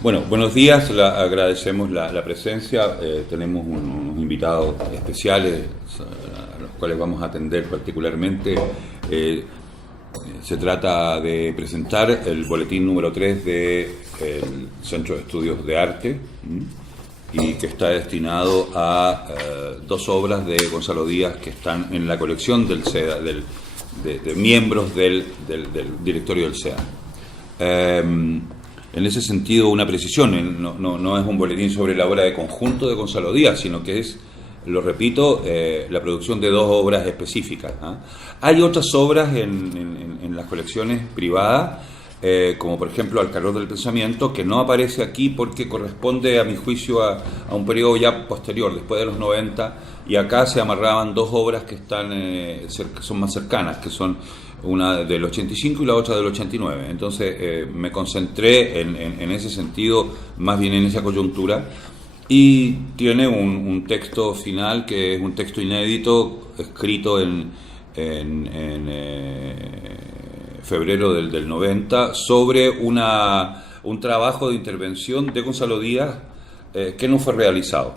Bueno, buenos días, agradecemos la presencia. Tenemos unos invitados especiales a los cuales vamos a atender particularmente. Se trata de presentar el boletín número 3 del Centro de Estudios de Arte y que está destinado a dos obras de Gonzalo Díaz que están en la colección del SEA, de miembros del directorio del SEA. En ese sentido, una precisión, no es un boletín sobre la obra de conjunto de Gonzalo Díaz, sino que es, lo repito, la producción de dos obras específicas. Hay otras obras en las colecciones privadas, como por ejemplo Al calor del pensamiento, que no aparece aquí porque corresponde, a mi juicio, a un periodo ya posterior, después de los 90, y acá se amarraban dos obras que son más cercanas, que son una del 85 y la otra del 89. Entonces me concentré en ese sentido, más bien en esa coyuntura, y tiene un texto final que es un texto inédito, escrito en febrero del 90, sobre un trabajo de intervención de Gonzalo Díaz que no fue realizado,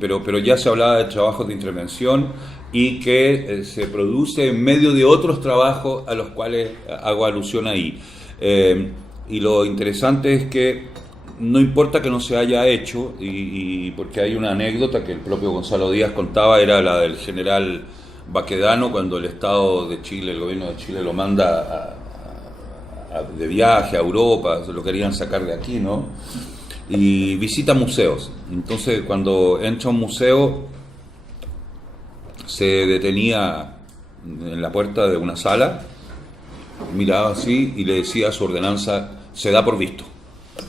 pero ya se hablaba de trabajos de intervención y que se produce en medio de otros trabajos a los cuales hago alusión ahí. Y lo interesante es que no importa que no se haya hecho, y porque hay una anécdota que el propio Gonzalo Díaz contaba, era la del general Baquedano, cuando el Estado de Chile, el gobierno de Chile lo manda de viaje a Europa, se lo querían sacar de aquí, ¿no? Y visita museos. Entonces, cuando entra a un museo, se detenía en la puerta de una sala, miraba así y le decía a su ordenanza: se da por visto.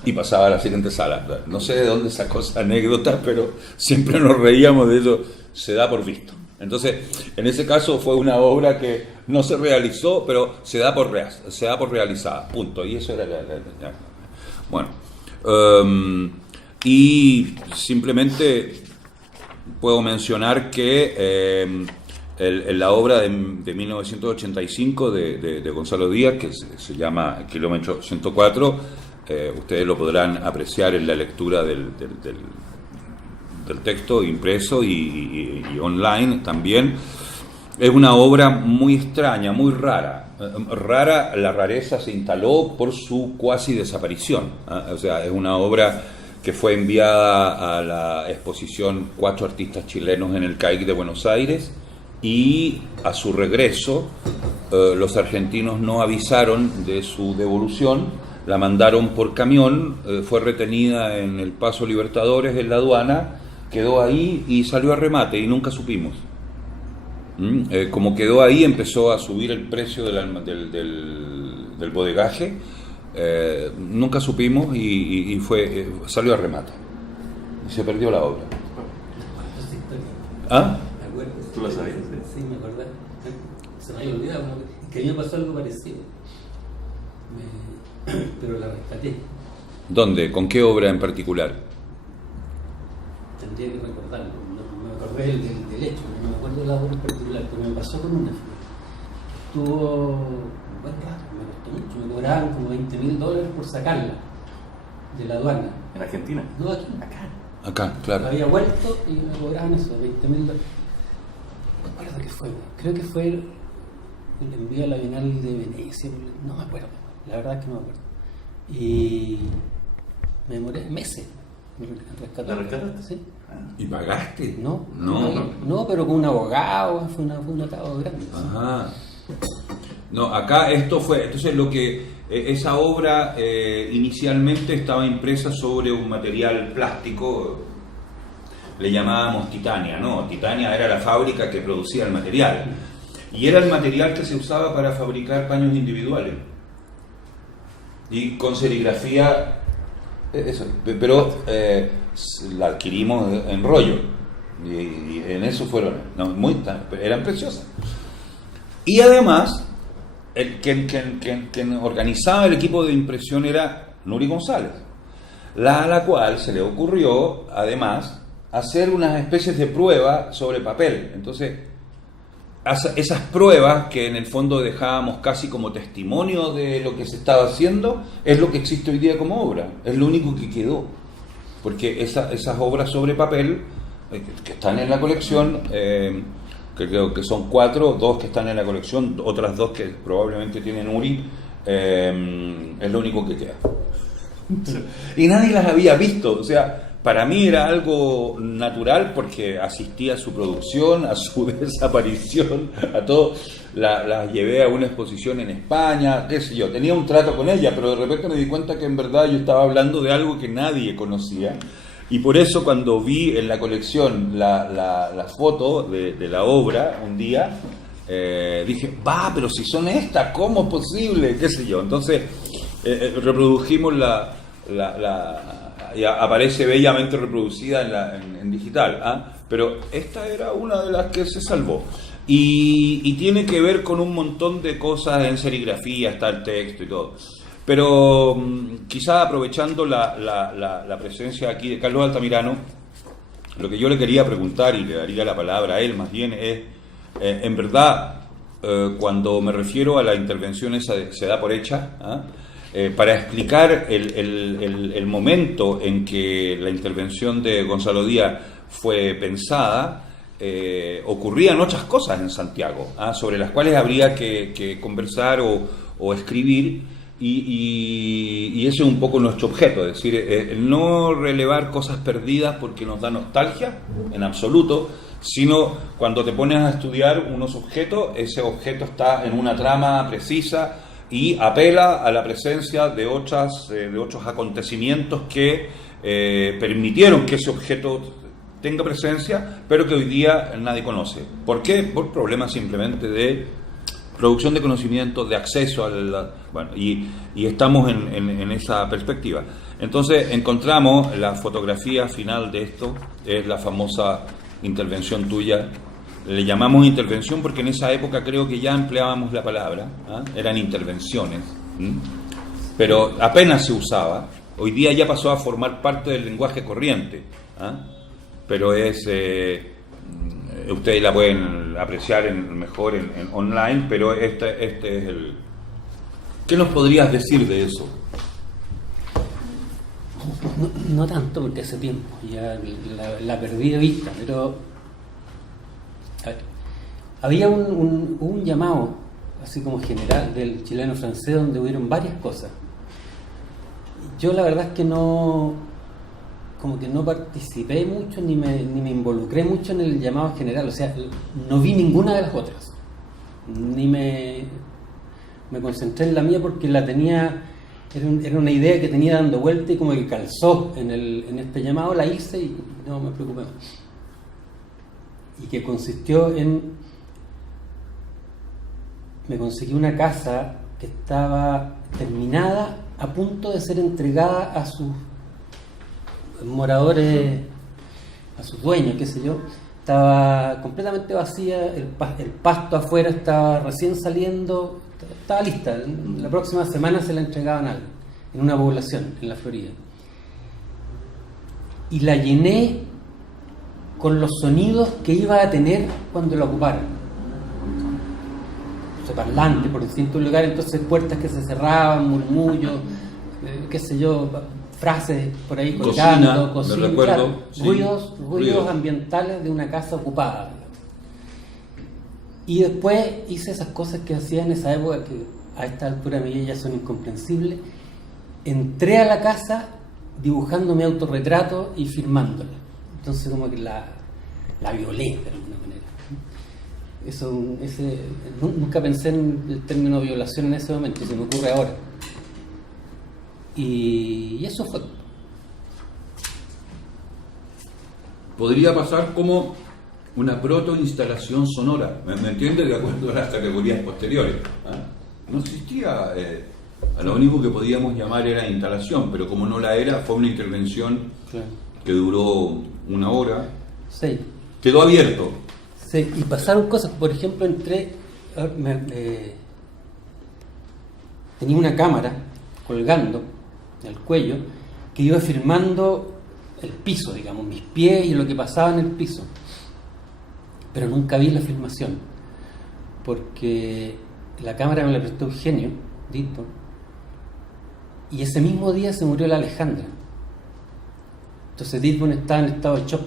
Y pasaba a la siguiente sala. No sé de dónde sacó esa anécdota, pero siempre nos reíamos de eso: se da por visto. Entonces, en ese caso fue una obra que no se realizó, pero se da por realizada, punto. Y eso era bueno. Y simplemente puedo mencionar que la obra de 1985 de Gonzalo Díaz, que se llama Kilómetro 104, ustedes lo podrán apreciar en la lectura del texto impreso y online también. Es una obra muy extraña, muy rara. La rareza se instaló por su cuasi desaparición. O sea, es una obra que fue enviada a la exposición 4 artistas chilenos en el CAIC de Buenos Aires, y a su regreso los argentinos no avisaron de su devolución, la mandaron por camión, fue retenida en el Paso Libertadores, en la aduana, quedó ahí y salió a remate y nunca supimos. Como quedó ahí, empezó a subir el precio del bodegaje, nunca supimos y salió a remate y se perdió la obra. ¿Ah? ¿Te acuerdas? ¿Tú la sabías? Sí, me acordé. Se me había olvidado, que a mí me pasó algo parecido. Pero la rescaté. ¿Dónde? ¿Con qué obra en particular? Tendría que recordarlo. No me acordé del hecho, no me acuerdo de la obra en particular, pero me pasó con una. Estuvo un buen rato, me costó mucho. Me cobraban como $20.000 por sacarla de la aduana. ¿En Argentina? No, aquí. Acá, claro. Había vuelto y me cobraban eso, $20.000. No recuerdo qué fue. Creo que fue el envío a la Bienal de Venecia. No me acuerdo. La verdad es que no me acuerdo. Y me demoré meses. ¿La rescataste? Sí. ¿Y pagaste? No, pero con un abogado, fue un atado grande. Ajá. No, acá esto fue, entonces esa obra inicialmente estaba impresa sobre un material plástico, le llamábamos Titania, ¿no? Titania era la fábrica que producía el material, y era el material que se usaba para fabricar paños individuales, y con serigrafía, eso, pero la adquirimos en rollo, y en eso fueron, eran preciosas. Y además, quien organizaba el equipo de impresión era Nuri González, a la cual se le ocurrió, además, hacer unas especies de prueba sobre papel. Entonces, esas pruebas que en el fondo dejábamos casi como testimonio de lo que se estaba haciendo, es lo que existe hoy día como obra, es lo único que quedó, porque esas obras sobre papel que están en la colección, que creo que son 4, 2 que están en la colección, otras 2 que probablemente tienen Uri, es lo único que queda. Y nadie las había visto, o sea, para mí era algo natural porque asistí a su producción, a su desaparición, a todo. Las llevé a una exposición en España, qué sé yo, tenía un trato con ella, pero de repente me di cuenta que en verdad yo estaba hablando de algo que nadie conocía. Y por eso cuando vi en la colección la foto de la obra un día, dije, pero si son estas, ¿cómo es posible? ¿Qué sé yo? Entonces reprodujimos y aparece bellamente reproducida en digital, pero esta era una de las que se salvó. Y tiene que ver con un montón de cosas en serigrafía, está el texto y todo. Pero quizá aprovechando la presencia aquí de Carlos Altamirano, lo que yo le quería preguntar y le daría la palabra a él más bien es, en verdad, cuando me refiero a la intervención esa se da por hecha, para explicar el momento en que la intervención de Gonzalo Díaz fue pensada, ocurrían otras cosas en Santiago, sobre las cuales habría que conversar o escribir, y ese es un poco nuestro objeto, es decir, el no relevar cosas perdidas porque nos da nostalgia, en absoluto, sino cuando te pones a estudiar unos objetos, ese objeto está en una trama precisa y apela a la presencia de otros acontecimientos que permitieron que ese objeto tenga presencia, pero que hoy día nadie conoce. ¿Por qué? Por problemas simplemente de producción de conocimiento, de acceso y estamos en esa perspectiva. Entonces encontramos la fotografía final de esto, es la famosa intervención tuya. Le llamamos intervención porque en esa época creo que ya empleábamos la palabra, eran intervenciones, pero apenas se usaba. Hoy día ya pasó a formar parte del lenguaje corriente, pero ustedes la pueden apreciar mejor en online, pero este es el... ¿Qué nos podrías decir de eso? No tanto porque hace tiempo ya la perdí de vista, pero había un llamado así como general del chileno francés donde hubieron varias cosas. Yo la verdad es que no participé mucho ni me involucré mucho en el llamado general, o sea, no vi ninguna de las otras, ni me concentré en la mía porque la tenía. Era una idea que tenía dando vuelta y como que calzó en este llamado, la hice y no me preocupé más. Y que consistió en... Me conseguí una casa que estaba terminada, a punto de ser entregada a sus moradores, a sus dueños, qué sé yo. Estaba completamente vacía, el pasto afuera estaba recién saliendo... Estaba lista, la próxima semana se la entregaban a alguien, en una población, en la Florida. Y la llené con los sonidos que iba a tener cuando la ocuparan. O sea, parlantes por distintos lugares, entonces puertas que se cerraban, murmullos, qué sé yo, frases por ahí colgando, cocina, claro, sí, ruidos ambientales de una casa ocupada. Y después hice esas cosas que hacía en esa época que a esta altura de mi vida ya son incomprensibles. Entré a la casa dibujando mi autorretrato y firmándola. Entonces como que la violé de alguna manera. Nunca pensé en el término violación en ese momento, se me ocurre ahora. Y eso fue. Podría pasar como una protoinstalación sonora, ¿me entiendes? De acuerdo a las categorías posteriores. No existía, lo único que podíamos llamar era instalación, pero como no la era, fue una intervención que duró 1 hora. Sí. Quedó abierto. Sí, y pasaron cosas, por ejemplo, tenía una cámara colgando en el cuello que iba filmando el piso, digamos, mis pies y lo que pasaba en el piso. Pero nunca vi la filmación. porque la cámara me la prestó Eugenio Ditborn, y ese mismo día se murió la Alejandra. Entonces Ditborn estaba en estado de shock.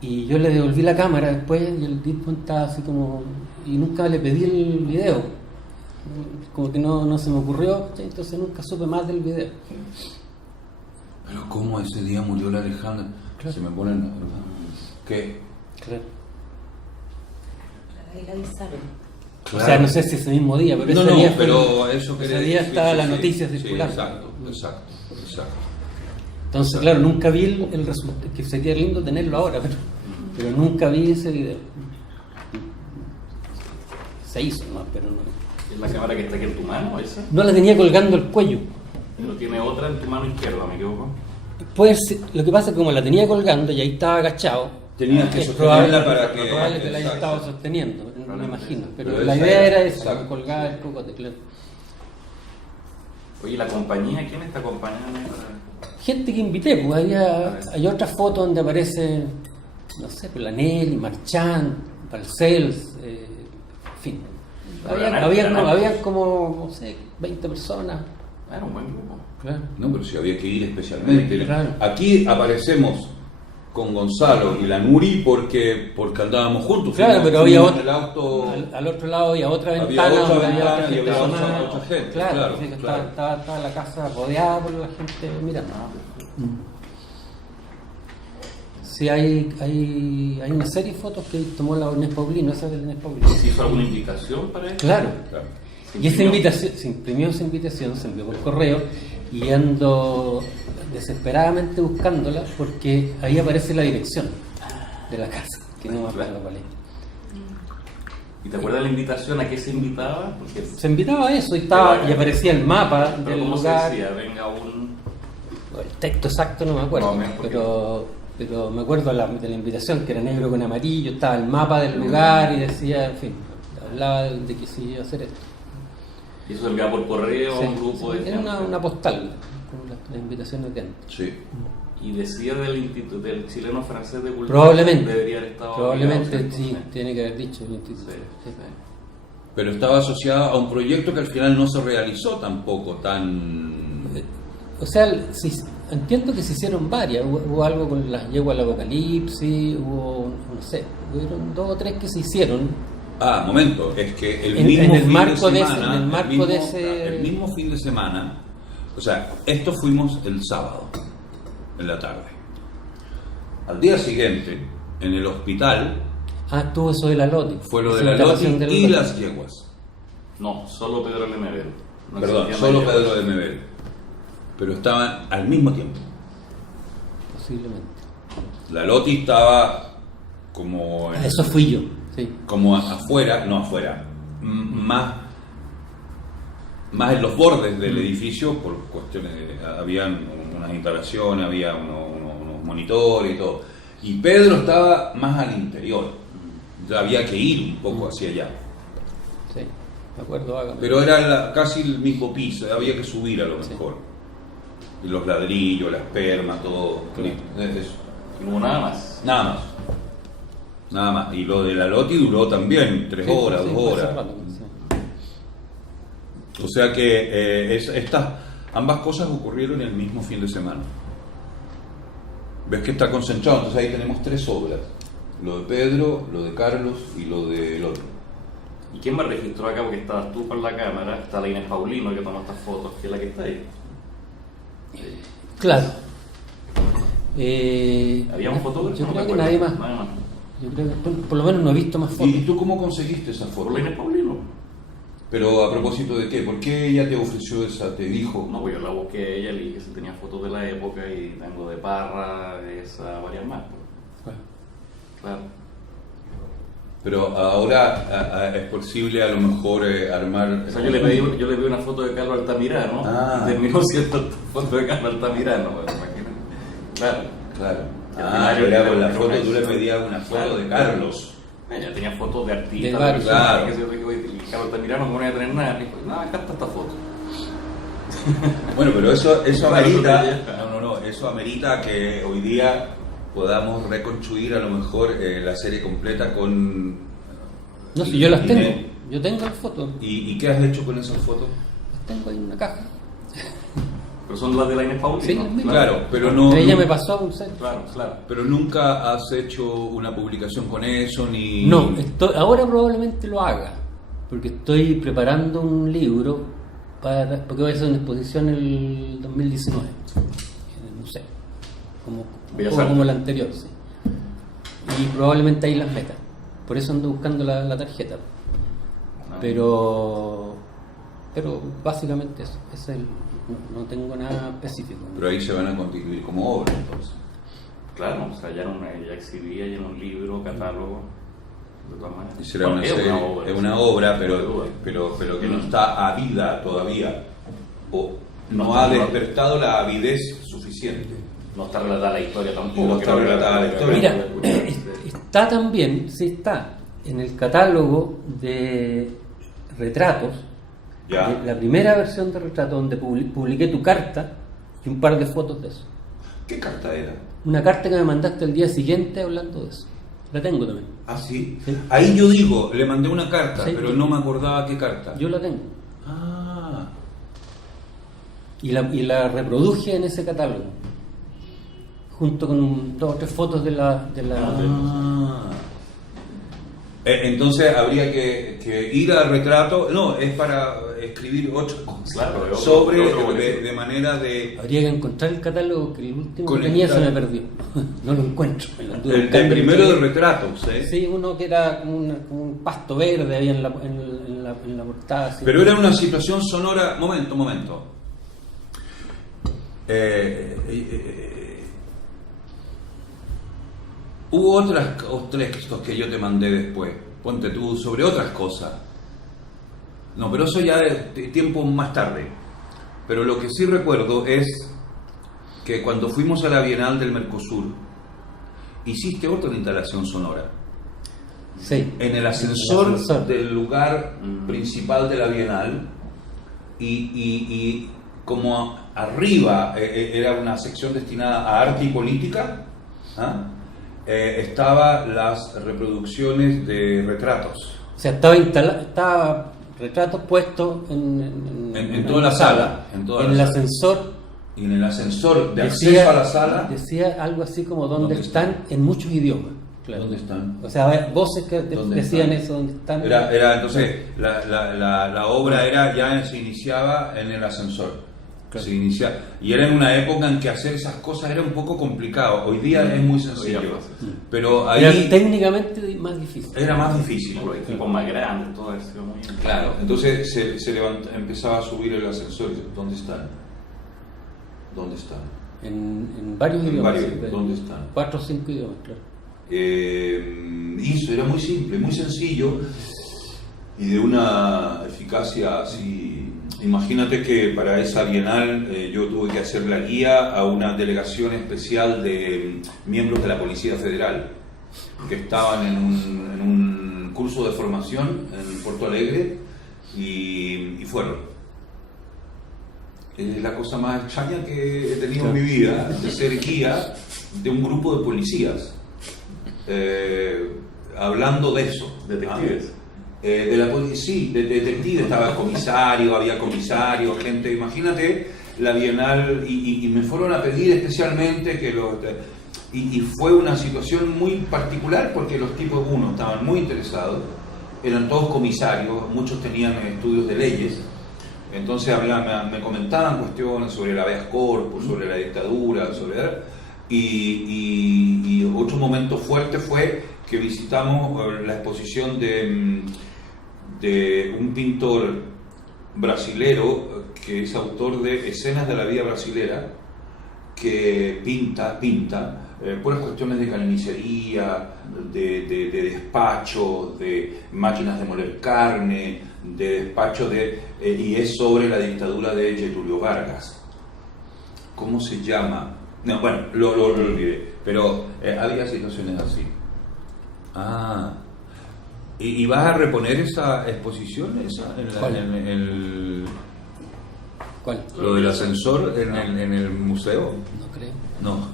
Y yo le devolví la cámara después y el Ditborn estaba así como... Y nunca le pedí el video. Como que no se me ocurrió, entonces nunca supe más del video. Pero ¿cómo ese día murió la Alejandra? Claro. Se me ponen... ¿Qué? Claro. Ahí la avisaron. O sea, no sé si ese mismo día, pero ese día, pero eso ese día estaba la noticia circulando. Sí, exacto. Entonces, claro, nunca vi el resultado, que sería lindo tenerlo ahora, pero nunca vi ese video. Se hizo más, pero no. ¿Es la cámara que está aquí en tu mano, esa? No la tenía colgando el cuello. Pero tiene otra en tu mano izquierda, ¿me equivoco? Puede ser, lo que pasa es que como la tenía colgando y ahí estaba agachado, Tenías que es sostenerla para que... probable que la haya Exacto. estado sosteniendo, no me imagino. Pero Pero la esa idea era- era esa, exacto. colgar el cocote, claro. Oye, ¿la compañía? ¿Quién está acompañando? Gente que invité, pues hay otras fotos donde aparece, no sé, pues la Nelly, Marchand, Balcells, en fin. Habían como, no sé, 20 personas. Era un buen grupo. Claro. No, pero si había que ir especialmente. Claro. Aquí aparecemos con Gonzalo y la Nuri porque andábamos juntos. Claro, pero fuimos había en el auto. al otro lado había otra Había ventana otra donde ventana otra y gente había asomada. otra gente, Claro, claro, así que claro. estaba la casa rodeada por la gente mirando. Sí, hay una serie de fotos que tomó la Inés Paulino, esa de la Inés Paulino. ¿Se hizo alguna invitación para eso? Claro. Claro. ¿Se Y esa imprimió? invitación, se imprimió esa invitación, se envió por correo y ando desesperadamente buscándola porque ahí aparece la dirección de la casa, que no me acuerdo cuál es. ¿Y te acuerdas de la invitación? ¿A qué se invitaba? Porque, Se invitaba a eso y y aparecía el mapa pero del ¿cómo lugar. se decía? Venga un... El texto exacto no me acuerdo, No, porque- pero me acuerdo de la invitación, que era negro con amarillo, estaba el mapa del lugar y decía, en fin, hablaba de que se iba a hacer esto. ¿Y eso se enviaba por correo a un grupo de Era gente? una postal, como las invitaciones de antes. Sí. Y decía del Instituto del Chileno Francés de Cultura. Probablemente, Debería haber estado probablemente obligado, sí, ¿cierto? tiene que haber dicho el instituto. Sí. Sí. Pero estaba asociada a un proyecto que al final no se realizó tampoco tan... O sea, entiendo que se hicieron varias, hubo algo con las yeguas al Apocalipsis, hubo, no sé, hubieron 2 o 3 que se hicieron. Ah, momento, es que el En mismo el fin marco de de ese- semana, en el marco mismo, de ese- el mismo fin de semana, o sea, esto fuimos el sábado, en la tarde. Al día siguiente, en el hospital, Tuvo eso de la Loti. fue lo de Esa la instalación Loti del y Loti. las yeguas. No, solo Pedro Lemebel. No Perdón, existía solo mayor. Pedro de Mebel. Pero estaban al mismo tiempo. Posiblemente. La Loti estaba como en, Eso fui yo, sí. como afuera, no afuera, más en los bordes del edificio por cuestiones de, habían unas instalaciones, había unos monitores y todo. Y Pedro estaba más al interior. Ya había que ir un poco hacia allá. Sí, me acuerdo vagamente. Pero era casi el mismo piso, había que subir a lo Sí. mejor. Y los ladrillos, la esperma, todo. Claro. Eso. No hubo nada más. Nada más. Nada más. Y lo de la Loti duró también 3 Sí, horas, sí, 2 fue horas. hace rato, sí. O sea que ambas cosas ocurrieron el mismo fin de semana. Ves que está concentrado, entonces ahí tenemos 3 obras. Lo de Pedro, lo de Carlos y lo de Loti. ¿Y quién me registró acá? Porque estabas tú con la cámara, está la Inés Paulino que tomó estas fotos, que es la que está ahí. Claro. ¿Había un fotógrafo? Yo No creo me que acuerdo. nadie más. Nadie más. Yo creo que por lo menos no he visto más fotos. ¿Y tú cómo conseguiste esa ¿Por foto? la Inés Paulino? Pero a propósito de qué, ¿por qué ella te ofreció esa, te dijo? No, pues yo la busqué a ella, le dije si tenía fotos de la época y tengo de Parra, de esa, varias más. pues. Bueno, Claro. Pero ahora es posible a lo mejor armar... O sea, yo le pedí una foto de Carlos Altamirano Ah. y terminó siendo foto de Carlos Altamirano, pues, imagínate. Claro. Claro. Y al Ah, final era yo- con la yo- foto, yo- tú le pedías una foto Claro. de Carlos. Ella tenía fotos de artistas, De varios, personas, claro. que se yo, y Carlos Altamirano como no iba a tener nada, me dijo, no, acá está esta foto. Bueno, pero eso Claro, amerita, eso te no, eso amerita que hoy día podamos reconstruir a lo mejor la serie completa con No, si yo las tengo. Yo tengo las fotos. ¿Y qué has hecho con esas fotos? Las tengo ahí en una caja. Pero son las de la Inés Paulino. Sí, las mismas. Claro, pero no... Ella me pasó un set. Claro, claro. Pero nunca has hecho una publicación con eso, ni... No, ahora probablemente lo haga, porque estoy preparando un libro porque voy a hacer una exposición el 2019 en el museo, Bellas como Artes. la anterior, sí. Y probablemente ahí las meta. Por eso ando buscando la tarjeta. Pero básicamente eso. Es no tengo nada específico. Pero ahí se van a constituir como obra, entonces. Claro, o sea, ya exhibía ya en un libro, catálogo, de todas maneras. Y será Bueno, una serie, obra, es una sí, obra, sin duda. pero que no está ávida todavía. O no No ha está- despertado la avidez suficiente. No está relatada la historia tampoco. No está relatada la historia. Mira, está también, sí está, en el catálogo de retratos, Ya. de la primera versión de retrato donde publiqué tu carta y un par de fotos de eso. ¿Qué carta era? Una carta que me mandaste el día siguiente hablando de eso. La tengo también. Ah, sí. Sí. Ahí yo digo, le mandé una carta, Sí. pero no me acordaba qué carta. Yo la tengo. Ah, Y la reproduje en ese catálogo. Junto con 2 o 3 fotos de la ah. Entonces habría que ir al retrato. No, es para escribir otra cosa. Claro, de otro- sobre, de otro boletín. de manera de... Habría que encontrar el catálogo, que el último que Conectar. tenía se me perdió. No lo encuentro. Me lo anduve El buscando. primero de retratos, ¿eh? Sí, uno que era como un pasto verde ahí en la portada. Así. Pero era una situación sonora. Momento. Hubo otros textos que yo te mandé después. Ponte tú sobre otras cosas. No, pero eso ya es tiempo más tarde. Pero lo que sí recuerdo es que cuando fuimos a la Bienal del Mercosur, hiciste otra instalación sonora. Sí. En el ascensor, El ascensor. del lugar principal de la Bienal y como arriba era una sección destinada a arte y política, ¿ah? Estaban las reproducciones de retratos O sea, estaba retratos puestos en toda la sala, en toda en la el sala. ascensor. y en el ascensor de acceso a la sala. Decía algo así como ¿dónde ¿Dónde están? están? En muchos idiomas. Claro. ¿Dónde están? O sea, voces que ¿Dónde decían están? eso, ¿dónde están? Era entonces la obra se iniciaba en el ascensor. Claro. Se inicia, y era en una época en que hacer esas cosas era un poco complicado. Hoy día es muy sencillo, Hoy día es fácil. pero Era ahí técnicamente más difícil. era más difícil. Los equipos más grandes, todo eso. Muy... Claro, entonces empezaba a subir el ascensor. Y, ¿dónde están? ¿Dónde están? En varios En idiomas. varios, sí, de ¿dónde están? 4 o 5 idiomas, claro. Y eso era muy simple, muy sencillo y de una eficacia así. Imagínate que para esa bienal yo tuve que hacer la guía a una delegación especial de miembros de la Policía Federal que estaban en un curso de formación en Porto Alegre y fueron. Es la cosa más extraña que he tenido en mi vida, de ser guía de un grupo de policías. Hablando de eso. Detectives. De la policía, de detectives, estaba había comisario, gente, imagínate la Bienal, y me fueron a pedir especialmente que y fue una situación muy particular porque los tipos, uno, estaban muy interesados, eran todos comisarios, muchos tenían estudios de leyes, entonces me comentaban cuestiones sobre el habeas corpus, sobre la dictadura, y otro momento fuerte fue que visitamos la exposición de un pintor brasilero que es autor de escenas de la vida brasilera, que pinta puras cuestiones de carnicería, de despacho, de máquinas de moler carne, de despacho y es sobre la dictadura de Getúlio Vargas. ¿Cómo se llama? No, bueno, lo olvidé, pero había situaciones así. ¿Y vas a reponer esa exposición? ¿Cuál? Lo del ascensor en el museo. No creo. No.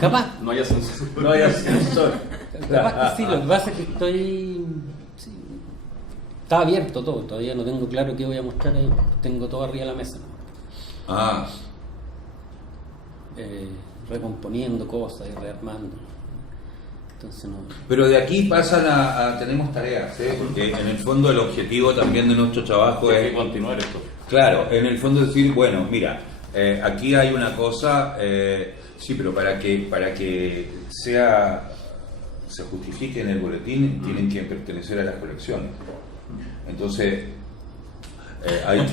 Capaz. No hay ascensor. No hay ascensor. Capaz que sí, lo que pasa es que estoy... Sí, está abierto todo, todavía no tengo claro qué voy a mostrar ahí, tengo todo arriba de la mesa, Ah, recomponiendo cosas y rearmando. Entonces no. pero de aquí pasan tenemos tareas, ¿eh? Porque en el fondo el objetivo también de nuestro trabajo Hay que es, continuar esto. claro, en el fondo decir, bueno, mira, aquí hay una cosa, sí, pero para que se justifique en el boletín, tienen que pertenecer a las colecciones. Entonces, hay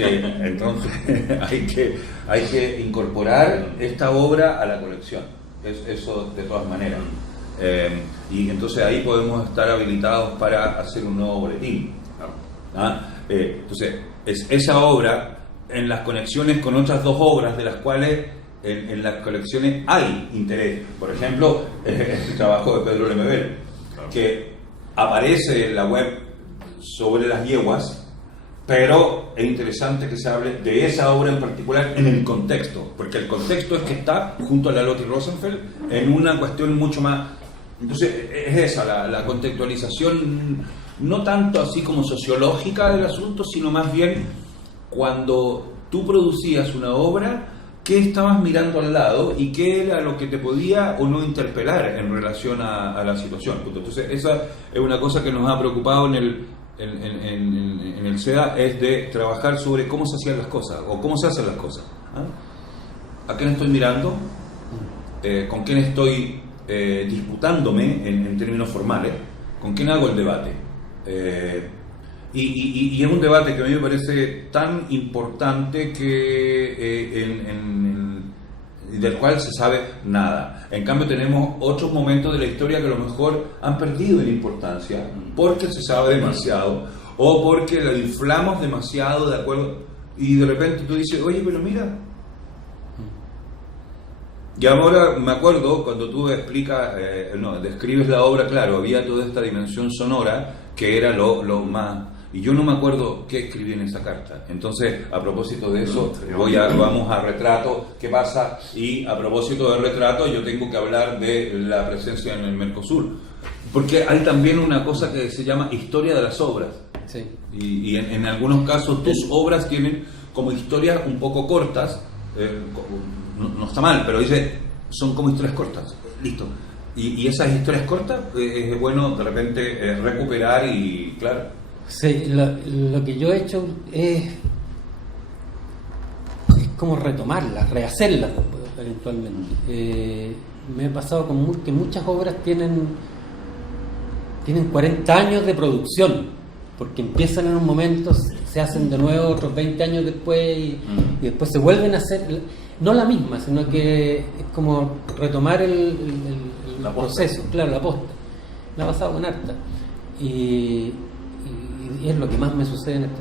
que incorporar esta obra a la colección. Eso de todas maneras. Y entonces ahí podemos estar habilitados para hacer un nuevo boletín. ¿Ah? Entonces, es esa obra en las conexiones con otras dos obras de las cuales en las colecciones hay interés. Por ejemplo, el trabajo de Pedro Lemebel, que aparece en la web sobre las yeguas, pero es interesante que se hable de esa obra en particular en el contexto, porque el contexto es que está junto a la Lotte Rosenfeld en una cuestión mucho más. Entonces es esa la contextualización, no tanto así como sociológica del asunto, sino más bien cuando tú producías una obra, qué estabas mirando al lado y qué era lo que te podía o no interpelar en relación a la situación. Entonces esa es una cosa que nos ha preocupado en el SEA, es de trabajar sobre cómo se hacían las cosas o cómo se hacen las cosas. ¿A quién estoy mirando? ¿Con quién estoy disputándome en términos formales? ¿Con quién hago el debate? Y es un debate que a mí me parece tan importante que del cual se sabe nada. En cambio tenemos otros momentos de la historia que a lo mejor han perdido en importancia porque se sabe demasiado o porque lo inflamos demasiado, de acuerdo, y de repente tú dices, oye, pero mira. Y ahora me acuerdo cuando tú describes la obra, claro, había toda esta dimensión sonora que era lo más. Y yo no me acuerdo qué escribí en esa carta. Entonces, a propósito de eso, vamos a retrato, qué pasa. Y a propósito de retrato, yo tengo que hablar de la presencia en el Mercosur. Porque hay también una cosa que se llama historia de las obras. Sí. Y en algunos casos tus obras tienen como historias un poco cortas. No está mal, pero son como historias cortas. Listo. Y esas historias cortas es bueno de repente recuperar y, claro. Sí, lo que yo he hecho es como retomarlas, rehacerlas eventualmente. Me he pasado que muchas obras tienen 40 años de producción, porque empiezan en un momento, se hacen de nuevo otros 20 años después y después se vuelven a hacer, no la misma, sino que es como retomar el proceso, claro, la posta. Me ha pasado con harta. Y es lo que más me sucede en este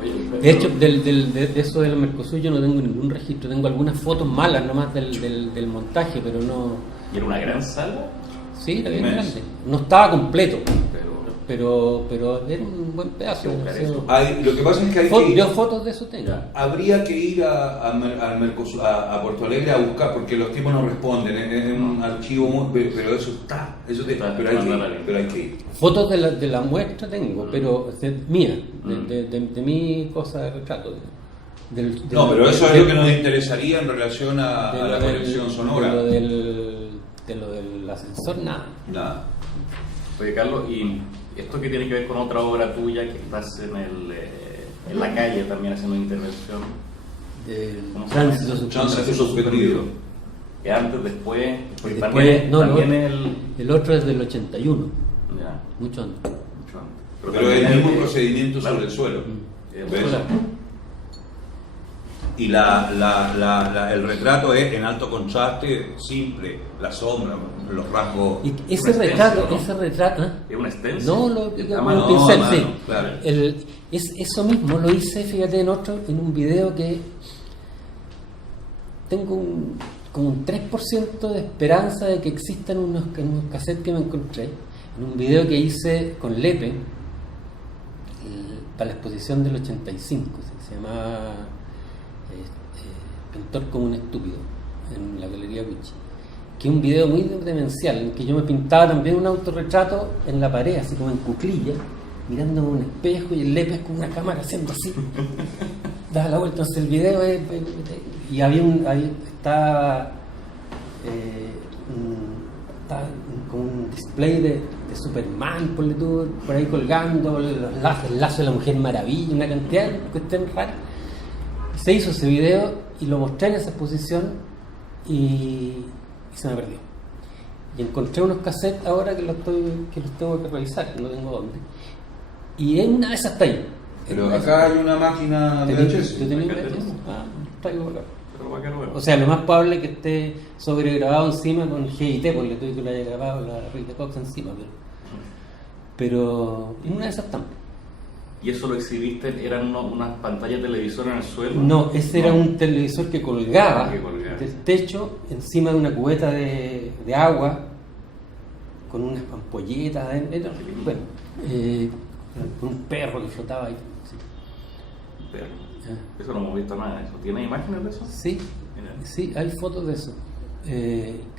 momento. De hecho, de eso del Mercosur yo no tengo ningún registro, tengo algunas fotos malas nomás del montaje, pero no. ¿Y era una gran sala? Sí, era bien grande. No estaba completo, pero era un buen pedazo. Lo que pasa es que hay que ir, yo fotos de eso tengo. habría que ir al Mercosur, a Porto Alegre a buscar, porque los tipos no responden, es un archivo, pero eso está, pero hay que ir. Fotos de la muestra tengo, pero mía, de mi cosa de retrato. Pero eso es lo que nos interesaría en relación a la colección sonora. De lo del ascensor, nada. Oye, Carlos, y esto que tiene que ver con otra obra tuya, que estás en la calle también haciendo una intervención. Tránsito suspendido. Antes, después, porque después también el otro es del 81. Ya. Mucho antes. Pero es el mismo procedimiento sobre el suelo. ¿Ves? Y el retrato es en alto contraste, simple, la sombra, los rasgos. Y ese retrato, ¿es un stencil? Un pincel, sí. Claro. Eso mismo lo hice, fíjate, en un video que tengo como un 3% de esperanza de que existan unos cassettes que me encontré. En un video que hice con Lepe para la exposición del 85, se llama Pintor como un estúpido, en la Galería Gucci, que es un video muy demencial en que yo me pintaba también un autorretrato en la pared, así como en cuclillas, mirando un espejo y el Lepe con una cámara haciendo así. Daba la vuelta, entonces el video y estaba con un display de Superman, por ahí colgando, el lazo de la Mujer Maravilla, una cantidad de cuestiones raras. Se hizo ese video y lo mostré en esa exposición y se me perdió. Y encontré unos cassettes ahora que los tengo que revisar, que no tengo dónde. Y en una de esas está ahí. Pero acá hay una máquina de VHS. ¿Tú tenés VHS? Traigo acá. Pero va a quedar bueno. O sea, lo más probable es que esté sobregrabado encima con GIT, porque tuve que lo haya grabado la Rita Cox encima. Pero en una de esas están. ¿Y eso lo exhibiste? ¿Eran unas pantallas televisoras en el suelo? No, ese era un televisor que colgaba colgaba del techo encima de una cubeta de agua con unas ampolletas adentro. Bueno, con un perro que flotaba ahí. Sí. Pero eso no hemos visto nada de eso. ¿Tiene imágenes de eso? Sí, sí, hay fotos de eso.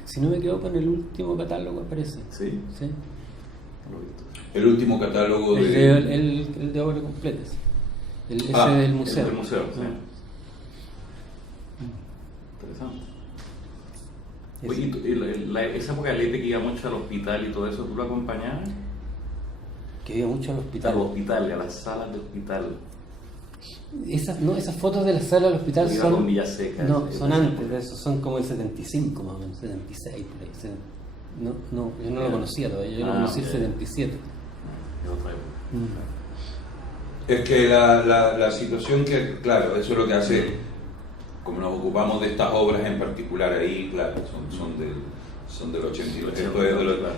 Si no me equivoco, en el último catálogo aparece. Sí. Sí. No lo he visto. El último catálogo El de obra completa. Ese del museo. El del museo, sí. Interesante. Oye, esa época de Lepe que iba mucho al hospital y todo eso, ¿tú lo acompañabas? Que iba mucho al hospital. Al hospital, a las salas de hospital. Esas fotos de la sala del hospital Iba son. con Villaseca, No, ese, son ese. antes de eso, son como el 75 más o menos, 76 por ahí. No, yo no lo conocía todavía, yo lo conocí en el 77. Es otra época. Es que la situación que, claro, eso es lo que hace, como nos ocupamos de estas obras en particular ahí, claro, son del 89.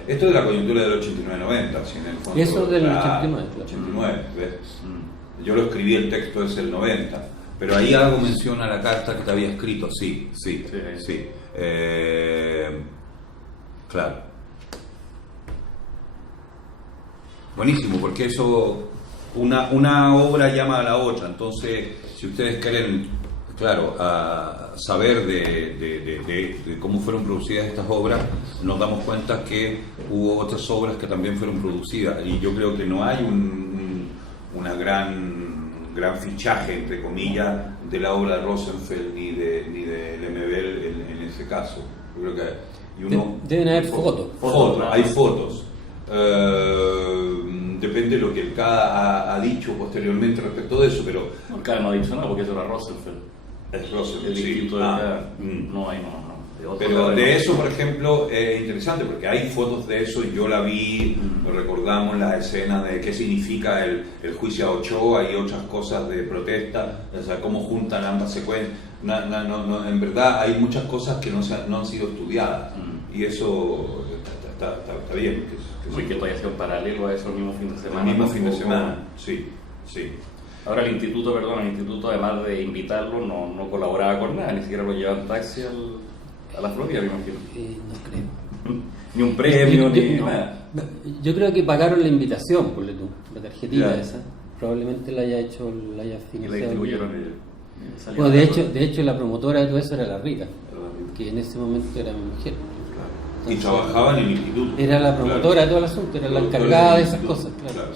Esto es de la coyuntura del 89-90, si en el fondo. Eso del 89. 89, ¿ves? Yo lo escribí, el texto es el 90, pero ahí hago mención a la carta que te había escrito, sí. Claro. Buenísimo, porque eso, una obra llama a la otra, entonces si ustedes quieren, claro, a saber de cómo fueron producidas estas obras, nos damos cuenta que hubo otras obras que también fueron producidas, y yo creo que no hay una gran fichaje, entre comillas, de la obra de Rosenfeld ni de Lemebel en ese caso. Yo creo que deben haber fotos. Hay fotos. Depende de lo que el CADA ha dicho posteriormente respecto de eso, pero No, el CADA no ha dicho nada porque eso era Rosenfeld. es Rosenfeld, El sí. distinto del CADA. No hay, no. Pero de eso, por ejemplo, es interesante porque hay fotos de eso, yo la vi, recordamos las escenas de qué significa el juicio a Ochoa y otras cosas de protesta, o sea, cómo juntan ambas secuencias. No, en verdad hay muchas cosas que no han sido estudiadas y eso está bien. Que todavía sea un paralelo a eso el mismo fin de semana. El mismo fin de semana, sí. Ahora el instituto, además de invitarlo, no colaboraba con nada, ni siquiera lo llevaba en taxi a la Florida, me imagino. No creo. Ni un premio, ni nada. Yo creo que pagaron la invitación, por la tarjetita Ya. esa. Probablemente la haya Y la financiado. distribuyeron ellos. Bueno, de hecho la promotora de todo eso era la Rita, que en ese momento era mi mujer. Y trabajaban en el instituto. Era la promotora de todo el asunto, era la encargada de esas cosas, claro.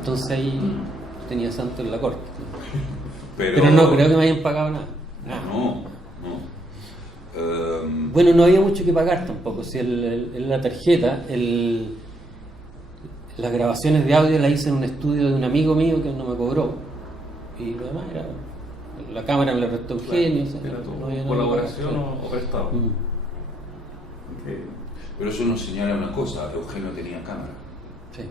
Entonces ahí tenía santo en la corte. Pero no creo que me hayan pagado nada. No. Bueno, no había mucho que pagar tampoco. Si en la tarjeta, las grabaciones de audio las hice en un estudio de un amigo mío que no me cobró. Y lo demás era. La cámara me la prestó Eugenio. O sea, Era tu no había nada colaboración que pagar. o prestado. Okay. Pero eso nos señala una cosa, Eugenio tenía cámara. Sí.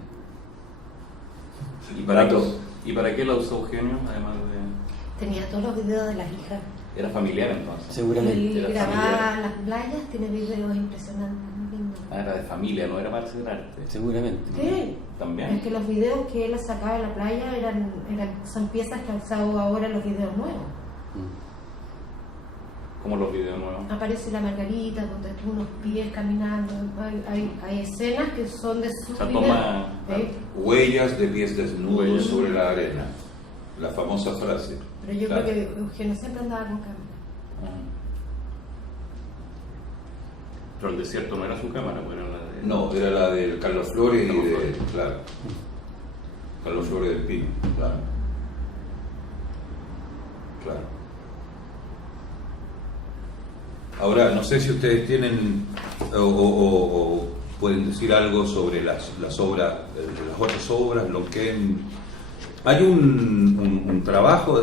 ¿Y para qué la usó Eugenio, además de...? Tenía todos los videos de las hijas. Era familiar entonces. Seguramente. Y Era grababa familiar. las playas, tiene videos impresionantes, muy lindos. Era de familia, no era para hacer arte. Seguramente. Sí, También. es que los videos que él sacaba de la playa son piezas que ha usado ahora los videos nuevos. Como los videos nuevos. Aparece la Margarita, donde tú unos pies caminando. Hay escenas que son de sus O sea, videos. toma- ¿Sí? Huellas de pies desnudos Huellas. sobre la arena. La famosa frase. Pero yo Claro. creo que Eugenio siempre andaba con cámara. Pero el desierto no era su cámara, pues era la de... No, era la del Carlos Flores y Carlos de. Flores. Claro. Carlos Flores del Pino, claro. Claro. Ahora, no sé si ustedes tienen o pueden decir algo sobre las obras, las otras obras, Lonquén. Hay un trabajo,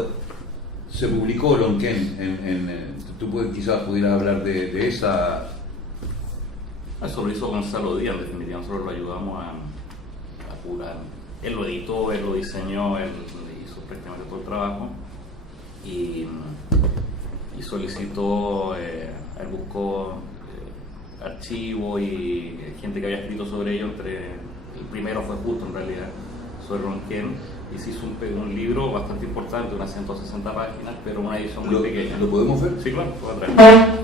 se publicó Lonquén, tú quizás pudieras hablar de esa. Eso lo hizo Gonzalo Díaz, en definitiva, nosotros lo ayudamos a curar. Él lo editó, él lo diseñó, él hizo prácticamente todo el trabajo y solicitó, él buscó archivos y gente que había escrito sobre ello, el primero fue justo en realidad, sobre Lonquén, y se hizo un libro bastante importante, unas 160 páginas, pero una edición muy pequeña. ¿Lo podemos ver? Sí, claro, puedo traer.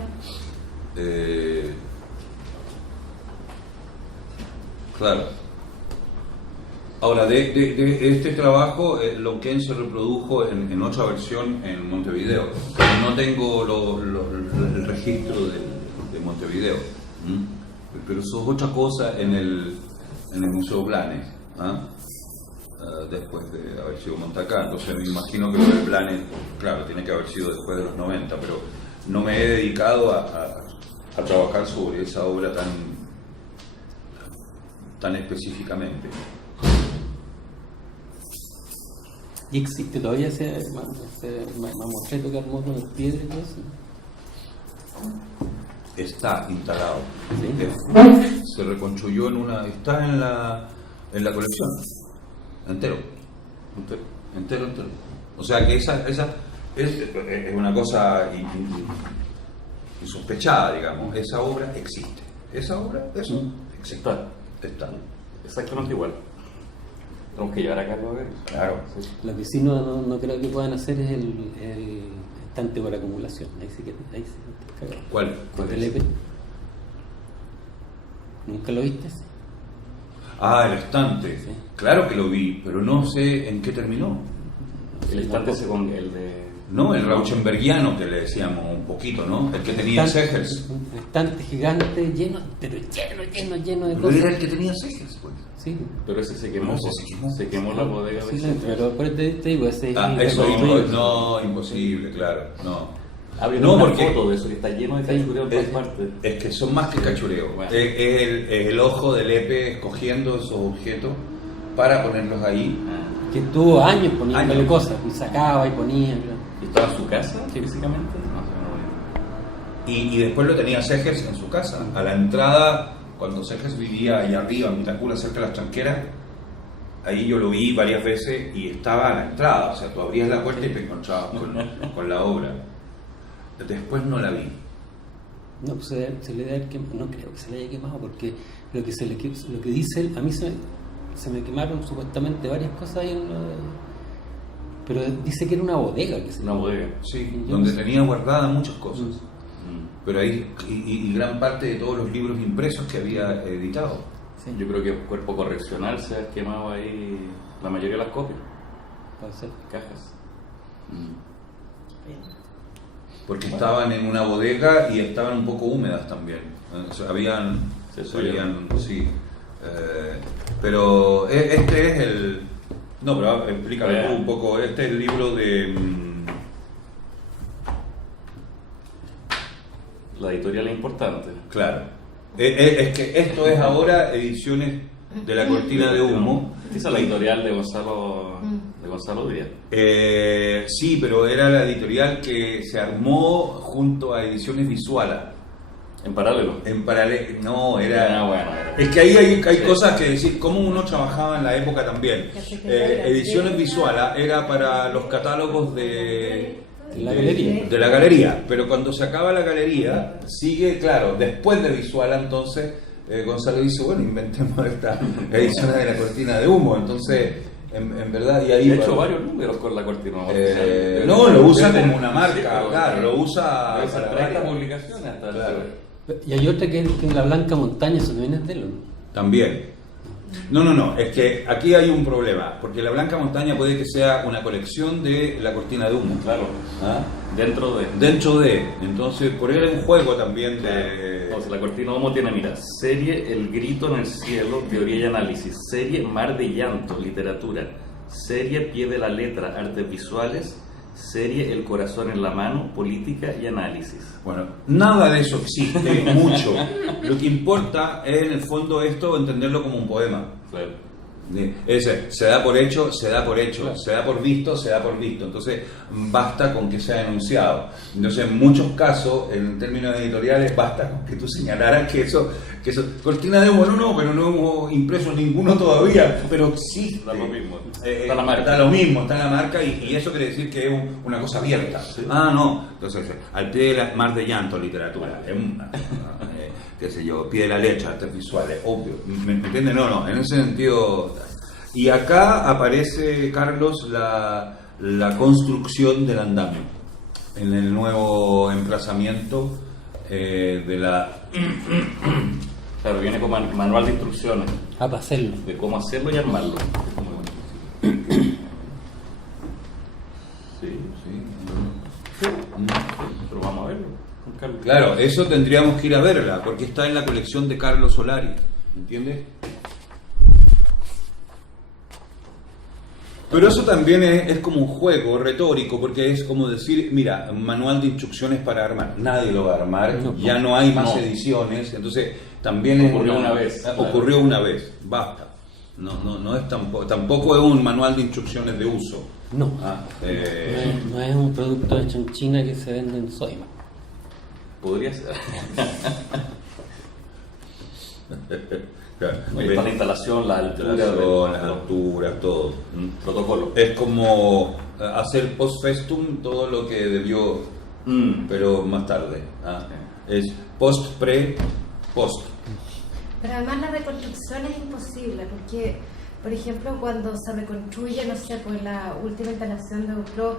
Claro. Ahora, de este trabajo, Lonquén se reprodujo en otra versión en Montevideo, pero no tengo el registro de Montevideo. Pero eso es otra cosa en el Museo Blanes, después de haber sido Montacá. Entonces me imagino que lo del Blanes, claro, tiene que haber sido después de los 90, pero no me he dedicado a trabajar sobre esa obra tan específicamente. ¿Y existe todavía ese mamotreto que armó con el piedra y todo eso? Está instalado. ¿Sí? Se reconstruyó está en la colección. Entero. O sea que esa es una cosa insospechada, digamos. Esa obra existe. Esa obra existe. Está. Exactamente igual. Tenemos que llevar a cabo. Claro. Sí. Lo que sí no creo que puedan hacer es el estante por acumulación. Ahí sí que está cagado. ¿Cuál El es? EP. ¿Nunca lo viste? Ah, el estante. Sí. Claro que lo vi, pero no sé en qué terminó. El estante con el de... No, el rauschenbergiano que le decíamos un poquito, ¿no? El que tenía Segers. Un estante gigante lleno de Pero cosas. era el que tenía Segers, pues. Sí. Pero ese se quemó. Ese se quemó. Se quemó la bodega de Sí, ese. pero por eso te digo, ese Eso es no, imposible, claro, no. Había No, una porque- foto de eso que está lleno de cachureo en todas partes. Es que son más que cachureo. Bueno. Es el ojo del EPE escogiendo esos objetos para ponerlos ahí. Ah. que estuvo años poniéndole Años. cosas, y sacaba y ponía. ¿Y estaba en su casa Sí. físicamente? No, Y después lo tenía Segers en su casa. A la entrada, cuando Segers vivía allá arriba, en Vitacura, cerca de las tranqueras, ahí yo lo vi varias veces y estaba a la entrada. O sea, tú abrías la puerta y te encontrabas con la obra. Después no la vi. No, pues se le debe haber quemado. No creo que se le haya quemado, porque lo que dice él, a mí se me quemaron supuestamente varias cosas ahí pero dice que era una bodega que se Una bodega. Sí, Yo donde no sé. tenía guardadas muchas cosas. Mm. Pero ahí, y gran parte de todos los libros impresos que había editado. Sí, Yo creo que el cuerpo correccional se ha quemado ahí la mayoría de las copias, puede ser. cajas. Porque estaban en una bodega y estaban un poco húmedas también. O sea, sí. Pero este es el... No, pero explícale tú un poco. Este es el libro de... La editorial es importante. Claro. Es que esto es ahora Ediciones de la Cortina de Humo. Esa es la editorial de Gonzalo Díaz. Sí, pero era la editorial que se armó junto a Ediciones Visuala. En paralelo. En paralelo, no, era... Bueno, era. Es que ahí hay Sí. cosas que decir, cómo uno trabajaba en la época también. Ediciones Visuala era para los catálogos de La galería. De la galería, pero cuando se acaba la galería, sigue, claro, después de Visuala, entonces Gonzalo dice, bueno, inventemos esta edición de la Cortina de Humo, entonces, en verdad, y ahí... He hecho varios números con la cortina. No, lo usa como una Sí, marca, pero- claro, lo usa Debe ser para 30 varias. publicaciones hasta Claro. Y hay otra que es la Blanca Montaña, eso también es de él, ¿no? También. No, es que aquí hay un problema, porque la Blanca Montaña puede que sea una colección de la Cortina de Humo. Claro, ¿Ah? dentro de... Dentro de, entonces, por él es un juego también de... Entonces, la cortina de humo tiene, mira, serie El grito en el cielo, teoría y análisis, serie Mar de llanto, literatura, serie Pie de la Letra, artes visuales, serie El corazón en la mano, política y análisis. Bueno, nada de eso existe mucho. Lo que importa es en el fondo esto entenderlo como un poema. Claro. Se da por hecho, se da por hecho, se da por visto, se da por visto. Entonces basta con que sea enunciado. Entonces en muchos casos, en términos editoriales, basta con que tú señalaras que eso cortina de humo, no, pero no hemos impreso ninguno todavía, pero existe. Da lo mismo. Está la marca. Está lo mismo, está la marca y eso quiere decir que es una cosa abierta. Sí. Ah, no. Entonces, al pie de la mar de llanto, literatura. Qué sé yo, pie de la letra, artes visuales, obvio. ¿Me entiendes? No, en ese sentido. Y acá aparece, Carlos, la construcción del andamio en el nuevo emplazamiento de la... Claro, viene con manual de instrucciones para hacerlo. de cómo hacerlo y armarlo. Sí, pero vamos a verlo con Carlos. Claro, eso tendríamos que ir a verla, porque está en la colección de Carlos Solari, ¿entiendes? Pero eso también es como un juego retórico, porque es como decir, mira, un manual de instrucciones para armar. Nadie lo va a armar, ya no hay más ediciones, entonces también ocurrió una vez. Ocurrió una vez, basta. No es tampoco es un manual de instrucciones de uso. No. No es un producto hecho en China que se vende en Soima. Podría ser. Claro. Oye, está la instalación, la altura, las alturas, todo. Protocolo. Es como hacer post-festum todo lo que debió, pero más tarde. Es post-pre-post. Pero además la reconstrucción es imposible, porque, por ejemplo, cuando se reconstruye, no sé, pues la última instalación de Duclos,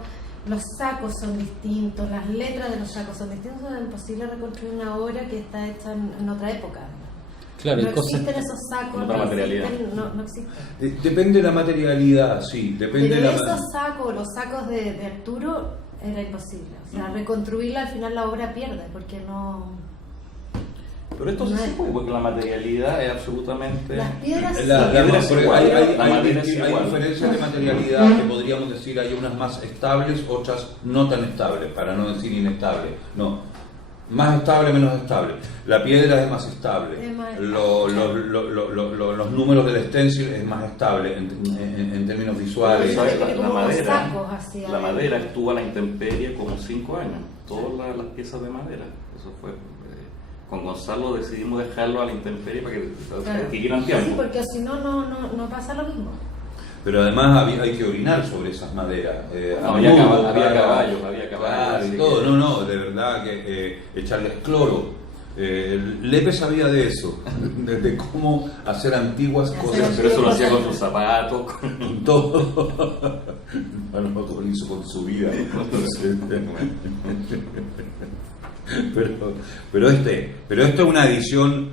los sacos son distintos, las letras de los sacos son distintos, es imposible reconstruir una obra que está hecha en otra época. Claro, no existen esos sacos, otra materialidad. No existen. Depende de la materialidad, sí. Depende Pero de esos sacos, los sacos de Arturo, era imposible. O sea, reconstruirla, al final la obra pierde, porque no... Pero esto sí se puede, porque la materialidad es absolutamente... Las piedras sí. Hay diferencias de materialidad que podríamos decir, hay unas más estables, otras no tan estables, para no decir inestables. No, más estable, menos estable. La piedra es más estable. Los números del stencil es más estable en términos visuales. La madera estuvo a la intemperie como 5 años. Todas las piezas de madera. Eso fue... Con Gonzalo decidimos dejarlo a la intemperie para que adquirieran tiempo. Sí, porque si no, no pasa lo mismo. Pero además hay que orinar sobre esas maderas. Había caballos. Claro, y todo. De verdad que echarles cloro. Lepe sabía de eso, de cómo hacer antiguas cosas. Pero eso lo hacía con sus zapatos, con todo. Bueno, todo lo hizo con su vida. Pero esto es una edición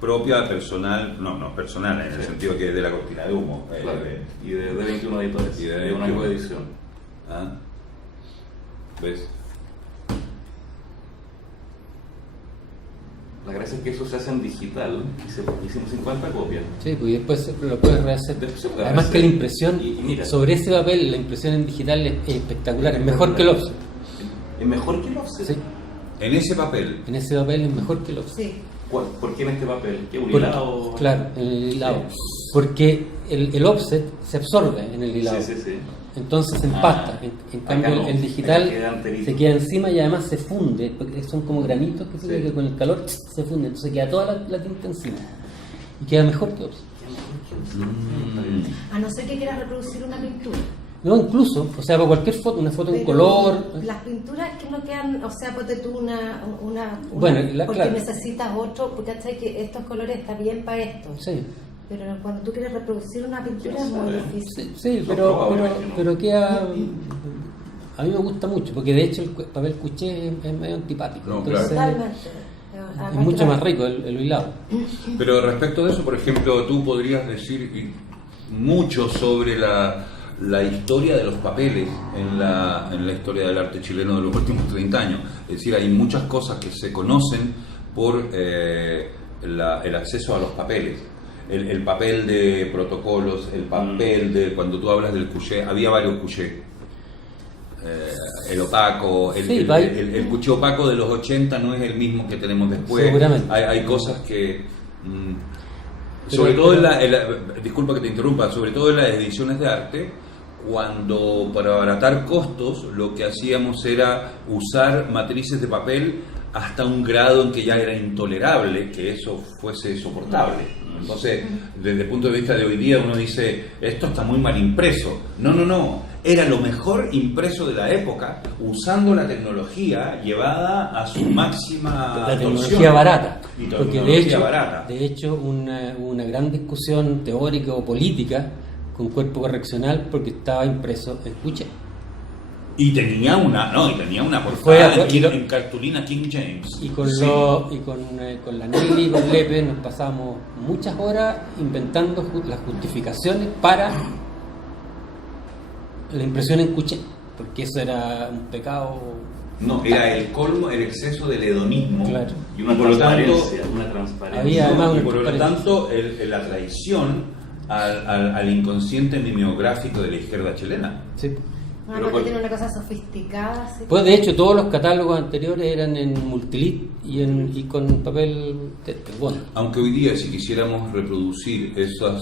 propia, personal, no personal, en el sentido que es de la cortina de humo. Claro, y de 21 editores, y de una coedición. ¿Ves? La gracia es que eso se hace en digital, hicimos 50 copias. Sí, pues después lo puedes rehacer. Además que la impresión sobre ese papel, la impresión en digital es espectacular, es mejor que el offset. ¿Es mejor que el offset? Sí. En ese papel. En ese papel es mejor que el offset. Sí. ¿Por qué en este papel? ¿Qué un hilado? Claro, en el hilado. Sí. Porque el offset se absorbe en el hilado. Sí. Entonces se empasta. En cambio el digital se queda encima y además se funde, porque son como granitos que con el calor se funden. Entonces queda toda la tinta encima. Y queda mejor que offset. A no ser que quieras reproducir una pintura. No, incluso, o sea, para cualquier foto, una foto en color. Las pinturas que no quedan, o sea, ponte tú una bueno, porque claro. Necesitas otro, porque ¿sabes que estos colores están bien para esto? Sí. Pero cuando tú quieres reproducir una pintura es muy difícil. Sí, pero queda... A mí me gusta mucho, porque de hecho el papel cuché es medio antipático. No, entonces, totalmente. Es mucho más rico el hilado. Pero respecto de eso, por ejemplo, tú podrías decir mucho sobre la historia de los papeles en la historia del arte chileno de los últimos 30 años. Es decir, hay muchas cosas que se conocen por el acceso a los papeles. el papel de protocolos, el papel de, cuando tú hablas del couché, había varios couché. El opaco, el couché opaco de los 80 no es el mismo que tenemos después. Seguramente. Hay cosas que... sobre todo disculpa que te interrumpa, sobre todo en las ediciones de arte, cuando para abaratar costos lo que hacíamos era usar matrices de papel hasta un grado en que ya era intolerable que eso fuese soportable. Entonces, desde el punto de vista de hoy día uno dice, esto está muy mal impreso. No, era lo mejor impreso de la época, usando la tecnología llevada a su máxima la tecnología torsión. barata. Y Porque de hecho una gran discusión teórica o política con cuerpo correccional porque estaba impreso en couché. Y tenía una portada en cartulina King James. Y con la Negri y con Lepe nos pasamos muchas horas inventando las justificaciones para la impresión en couché, porque eso era un pecado. No, era el colmo, el exceso del hedonismo. Claro. Y una transparencia. Había además una y por lo tanto, la traición al inconsciente mimeográfico de la izquierda chilena. Sí. Porque tiene una cosa sofisticada. ¿Sí? Pues de hecho todos los catálogos anteriores eran en multilit y con papel de bueno. Aunque hoy día si quisiéramos reproducir esas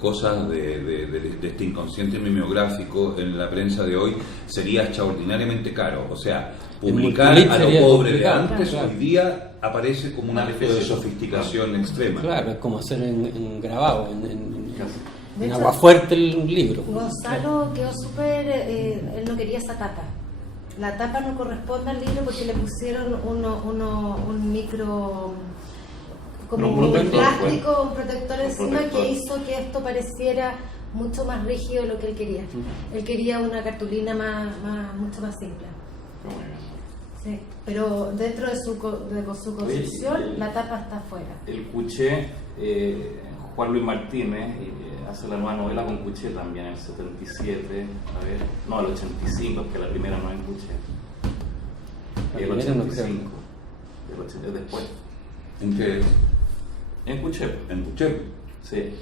cosas de este inconsciente mimeográfico en la prensa de hoy sería extraordinariamente caro. O sea, publicar a lo pobre de antes, claro. Hoy día aparece como un acto de sofisticación extrema. Claro, es como hacer en grabado, en agua fuerte un libro. Gonzalo quedó súper... él no quería esa tapa. La tapa no corresponde al libro porque le pusieron un micro... como un plástico, un protector encima que hizo que esto pareciera mucho más rígido de lo que él quería. Él quería una cartulina mucho más simple. Sí, pero dentro de su concepción la tapa está afuera. El couché, Juan Luis Martínez hace la nueva novela con couché también en el 77, el 85, que la primera no es en couché. El 85, después. ¿En qué? En couché. En couché. Sí.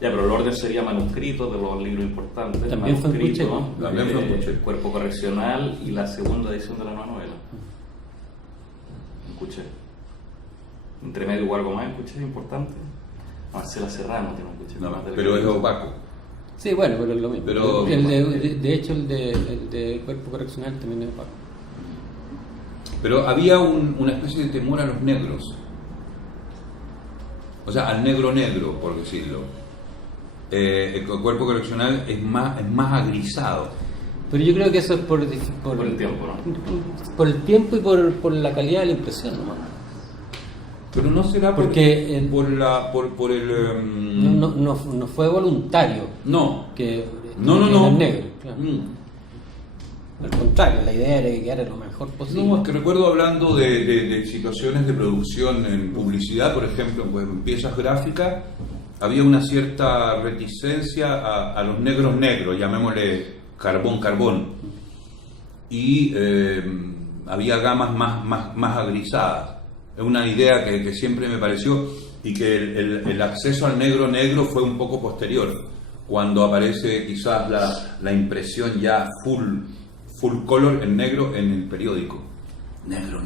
Ya, pero el orden sería manuscrito de los libros importantes. También fue en couché, ¿no? También fue en couché. Cuerpo correccional y la segunda edición de la nueva novela. En couché. Entre medio hubo algo más en couché importante. Marcela Serrano tiene un couché. No, pero es opaco. Sí, bueno, pero es lo mismo. Pero, de hecho, el de cuerpo correccional también es opaco. Pero había una especie de temor a los negros. O sea, al negro, por decirlo. El cuerpo correccional es más agrisado. Pero yo creo que eso es por el tiempo, ¿no? Por el tiempo y por la calidad de la impresión, ¿no? Pero no será porque por el... No fue voluntario. No. No. Negro, claro. Al contrario, la idea era que quedara lo mejor posible. No, es que recuerdo hablando de situaciones de producción en publicidad, por ejemplo, en piezas gráficas, había una cierta reticencia a los negros, llamémosle carbón. Y había gamas más agrisadas. Es una idea que siempre me pareció, y que el acceso al negro fue un poco posterior, cuando aparece quizás la impresión ya full color en negro en el periódico. Negro.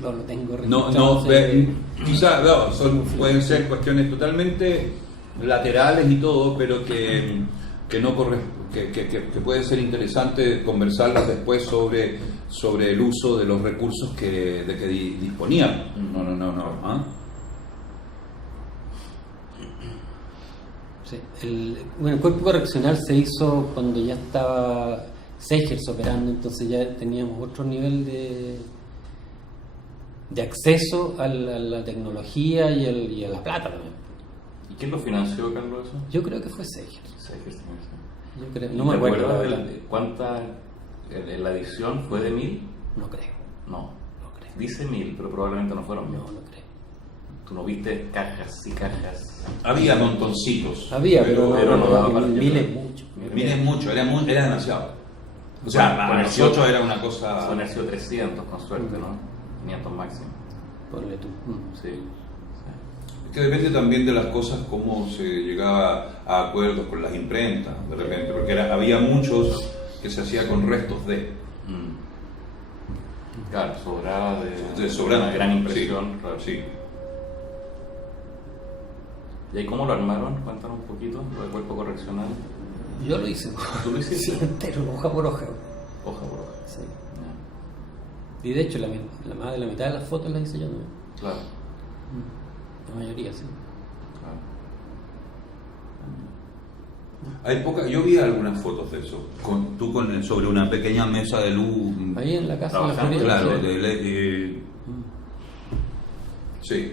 No lo tengo quizás pueden ser cuestiones totalmente laterales y todo, pero que puede ser interesante conversarlas después sobre el uso de los recursos de que disponían. No. ¿Ah? Sí. El cuerpo correccional se hizo cuando ya estaba Segers operando, entonces ya teníamos otro nivel de acceso a la tecnología y a la plata también. ¿Y quién lo financió, Carlos, eso? Yo creo que fue Segers. Yo creo, no me me acuerdo. ¿Cuánta la edición fue de 1000? No creo. No creo. Dice 1000, pero probablemente no fueron 1000. No creo. Tú no viste cajas y cajas. Había montoncitos. Pero no, mil es mucho. Mil es mucho, era demasiado. O sea, para nosotros era una cosa... Son 300 con suerte, ¿no? 500 máximo. Ponle tú. Sí. Es que depende también de las cosas, cómo se llegaba a acuerdos con las imprentas, de repente, porque había muchos que se hacía con restos de. Claro, sobraba de sobrante, una gran impresión. Sí, claro. sí. ¿Y ahí cómo lo armaron? Cuéntanos un poquito, lo del cuerpo correccional. Yo lo hice. ¿Tú lo hiciste? Sí, entero, hoja por hoja. Hoja por hoja. Sí. Y de hecho, más de la mitad de las fotos las hice yo, ¿no? Claro. La mayoría, sí. Hay yo vi algunas fotos de eso, sobre una pequeña mesa de luz. Ahí en la casa de la Trabajando, Florida. Claro, Sí. sí.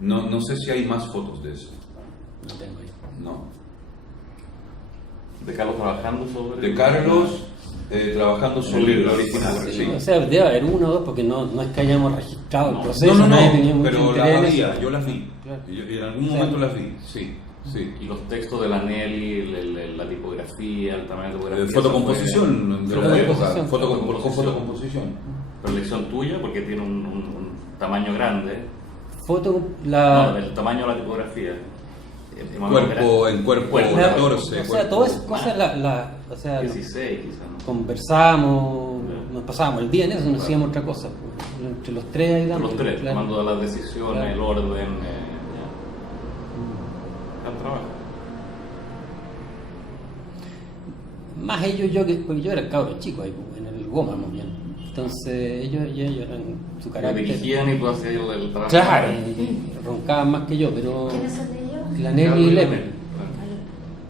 No sé si hay más fotos de eso. No tengo ahí. No. De Carlos trabajando sobre... De Carlos trabajando sobre la original, Sí, sí. o sea, debe haber uno o dos porque no es que hayamos registrado el proceso. No, nadie tenía mucho pero interés las en eso. había, yo las vi. Claro. Y en algún momento las vi, sí. Sí. Y los textos de la Nelly, la tipografía, el tamaño de tipografía... Fotocomposición de la época, Fotocomposición. fotocomposición. Pero elección tuya porque tiene un tamaño grande. La, El tamaño de la tipografía. Cuerpo 14. o sea, todo es cosa o sea, 16 quizás, ¿no? conversamos, nos pasábamos el día en eso, no hacíamos otra cosa. Pues. Entre los tres ahí Entre dando, los tres, claro. tomando las decisiones, Claro. el orden. Gran trabajo. Más ellos, porque yo era el cabro chico ahí, pues, en el Goma más bien. Entonces ellos eran su Que carácter. dirigían y tú hacías el trabajo. Claro, y roncaban más que yo, pero ¿Quiénes son ellos? la Nelly y Carlos y Lepe. Lepe.